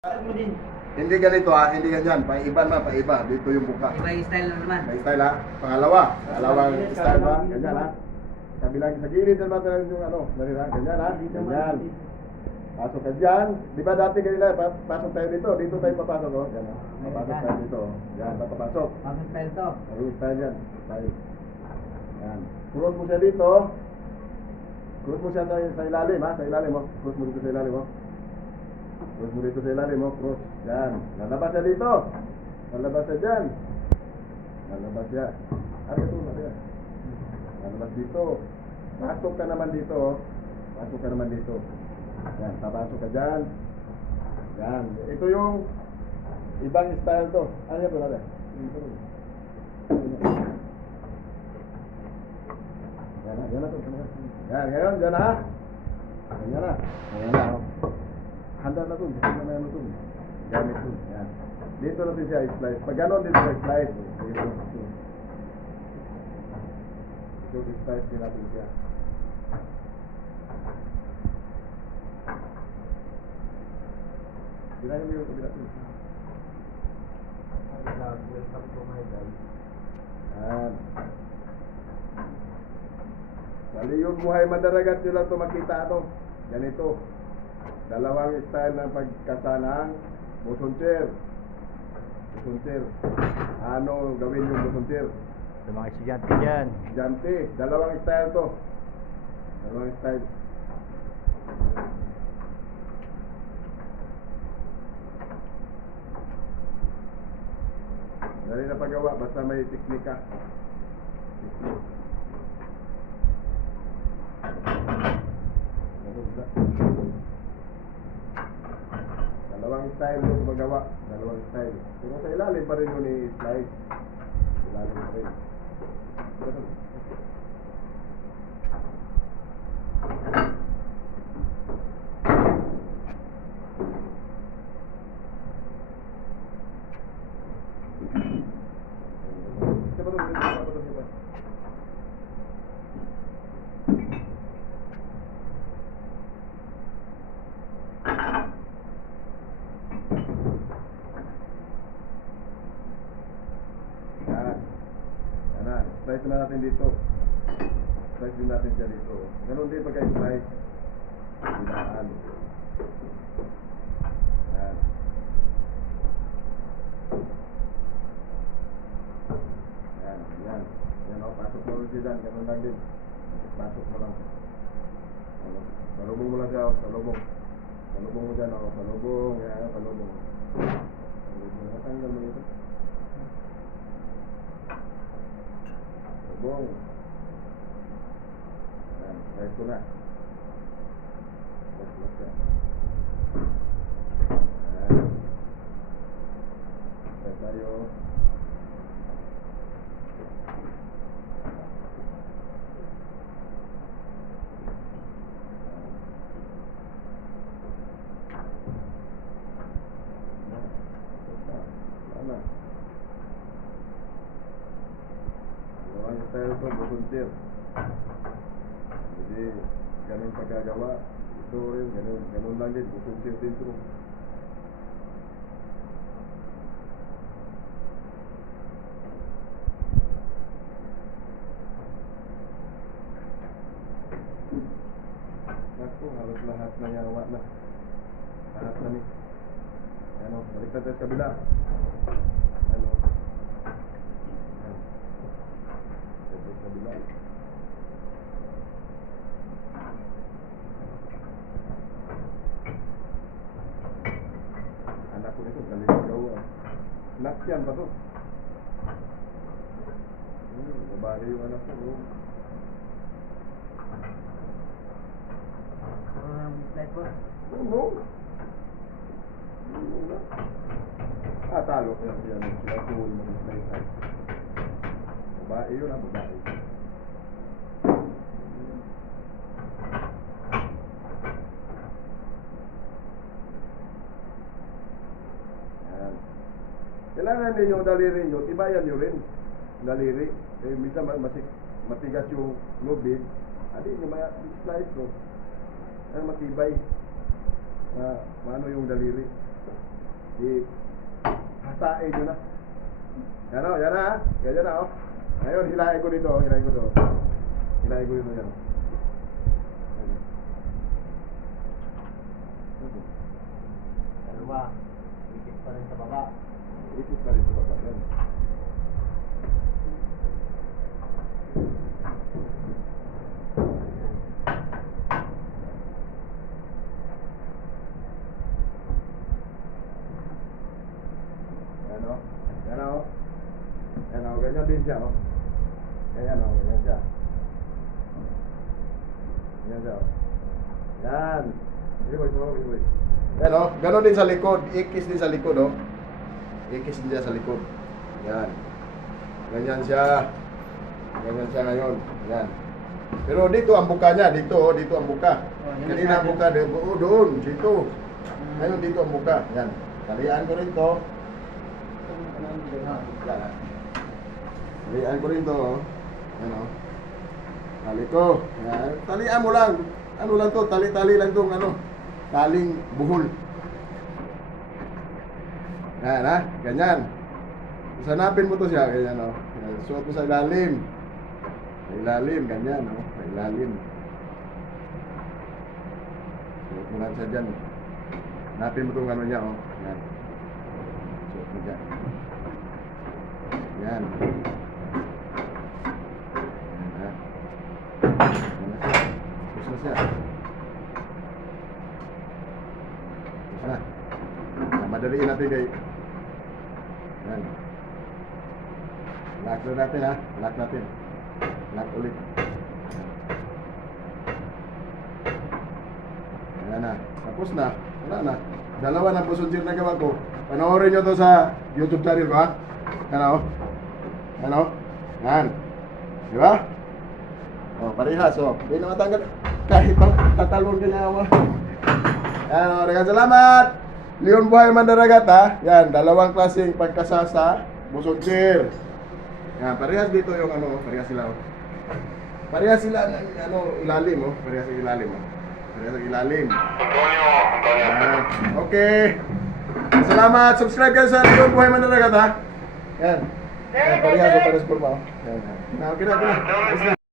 Hindi ganito ha, hindi ganyan. Paiba na, paiba. Dito yung buka. Iba yung style na naman. May style ha. Pangalawa. Pangalawang style ba? Ganyan ha. Kabilang sa gilid naman talaga yung ano. Dali ha. Ganyan ha. Ganyan. Pasok ka dyan. Di ba dati kanina, pasok tayo dito. Dito tayo papasok. Oh. Yan ha. Papasok tayo dito. Yan, papasok. Bagong style to. Bagong style yan. Style. Yan. Cross mo siya dito. Cross mo siya sa ilalim ha. Sa ilalim mo. Cross mo dito sa ilalim mo. Cross mo dito sa ilalim mo. Cross. Yan. Lalabas siya dito. Lalabas siya dyan. Lalabas siya. Ano ito? Lalabas dito. Pasok ka naman dito. Oh. Pasok ka naman dito. Yan. Papasok ka dyan. Yan. Ito yung ibang style to. Ano yan ito natin? Yan na. Yan na to. Yan. Ngayon. Yan na. Yan na. Yan na. Oh. Handa na to. Handa na to. Gamit to. Yan. Dito natin siya i-slice. Pag gano'n dito siya i-slice. Dito. So, i-slice din natin siya. Ginahin mo yung kabilat mo. Welcome to my guys. Yan. Sa Leon Buhay Madaragat nyo lang ito makita ito. Ganito. Dalawang style ng pagkasanang busoncher. Busoncher. Ano gawin yung busoncher? Sa mga estudyante dyan. Estudyante. Dalawang style to. Dalawang style. Dali na paggawa. Basta may teknika. Teknik. Dalawang style yung magawa. Dalawang style. Pero sa ilalim pa rin yun i-slice. Ilalim pa rin. Siapa tuh? Siapa tuh? Siapa? Yan. Yan na. Slice na natin dito. Slice din natin siya dito. Ganun din pagka-slice. Binaan. Yan. Yan. Yan. Yan o. Pasok mo rin siya dyan. Ganun lang din. Pasok mo lang. Salubong mo lang siya o. Salubong. Salubong mo dyan o. Salubong. Yan. Salubong. Salubong. Natanggal mo ito. Bong. Yan, slice ko na. Slice ko siya. Yan. Slice tayo. Sana. Ang style ko, busoncher. Jadi, ganun pagkagawa. Ito rin, ganun lang din. Busoncher din ito. Naku, halos lahat na yawa na. Lahat na ni. Ano, balik natin sa kabila. Ano. Kabila. Anak ko nito galing gawa. Anak yan ba to? Babae yung anak ko. Style po. Oo. Talo ko yan siya. Sila tuloy mo sa isa. Babae yun ang babae. Yan. Kailangan ninyo yung daliri nyo, tibayan nyo rin. Daliri. Eh, minsan matigas yung lubid. Adi nyo ma-slice ko. Yan matibay. Maano yung daliri. hasain nyo na. Yan o, yan na ha. Ganyan na o. Ngayon, hilahin ko dito, hilahin ko dito. Hilahin ko dito yan. Dalawa. Ikit pa rin sa baba. Ikot pa rin sa baba. Yan. Yan o. Yan o. Yan o. Ganyan din siya o. Ganyan o. Ganyan siya. Ganyan siya o. Yan. Biboy po. Biboy. Yan o. Ganon din sa likod. Ikis din sa likod o. Ikis din siya sa likod. Yan. Ganyan siya. Ganyan siya ngayon. Yan. Pero dito ang buka niya. Dito o. Dito ang buka. Kanina ang buka. Doon. Dito. Ngayon dito ang buka. Yan. Talian ko rin to. Yan. Talian ko rin to. Yan o. Tali ko. Yan. Talian mo lang. Ano lang to? Tali-tali lang tong ano. Taling buhol. Yan ha. Ganyan. Sanapin mo to siya. Ganyan o. Suot mo sa ilalim. Sa ilalim. Ganyan o. Sa ilalim. Suot mo lang siya dyan. Hanapin mo itong ano niya, oh. Yan. Suot mo dyan. Yan. Yan, ha. Yan na siya. Tapos na siya. Tapos na. Yan, madaliin natin kay... Yan. Lock na natin, ha. Lock natin. Lock ulit. Yan na. Tapos na. Wala na. Dalawa na pusuntir na gawa ko. Panoorin nyo to sa YouTube channel ko, ha? Ano? Ano? Yan. Di ba? O, parehas, o. Hindi na matanggal. Kahit tatalon ka niya ako. Yan, o. Dagan salamat! Leon Buhay Mandaragat, ha? Yan, dalawang klaseng pagkasasa. Pusuntir. Yan, parehas dito yung ano. Parehas sila, o. Parehas sila, ano, ilalim, o. Parehas yung ilalim, o. Parehas yung ilalim. Yan. Okay. Salamat. Subscribe kayo sa Leon Buhay Mandaragat, ha? Yan. Yan, parehas o parehas po ba? Yan. Okay na, okay na. Ayos na.